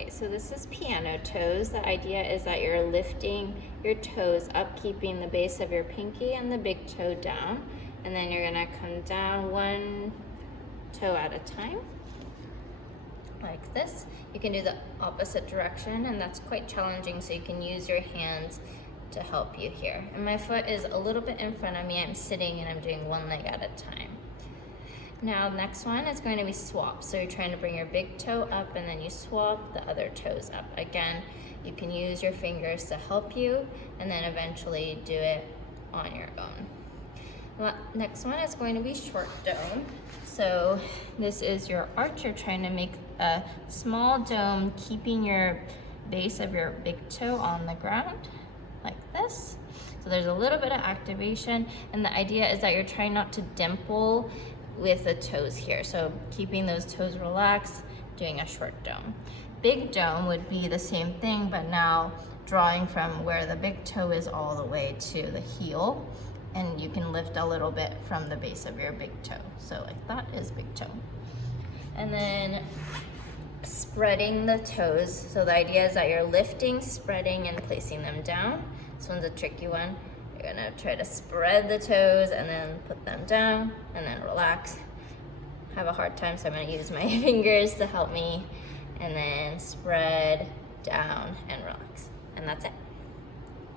Okay, so this is piano toes. The idea is that you're lifting your toes up, keeping the base of your pinky and the big toe down, and then you're gonna come down one toe at a time, like this. You can do the opposite direction, and that's quite challenging, so you can use your hands to help you here. And my foot is a little bit in front of me. I'm sitting and I'm doing one leg at a time. Now, next one is going to be swap. So you're trying to bring your big toe up and then you swap the other toes up. Again, you can use your fingers to help you and then eventually do it on your own. Well, next one is going to be short dome. So this is your arch. You're trying to make a small dome, keeping your base of your big toe on the ground like this. So there's a little bit of activation, and the idea is that you're trying not to dimple with the toes here. So keeping those toes relaxed, doing a short dome. Big dome would be the same thing, but now drawing from where the big toe is all the way to the heel, and you can lift a little bit from the base of your big toe. So like that is big toe. And then spreading the toes. So the idea is that you're lifting, spreading, and placing them down. This one's a tricky one. You're gonna try to spread the toes and then put them down and then relax. Have a hard time, so I'm gonna use my fingers to help me. And then spread, down, and relax. And that's it.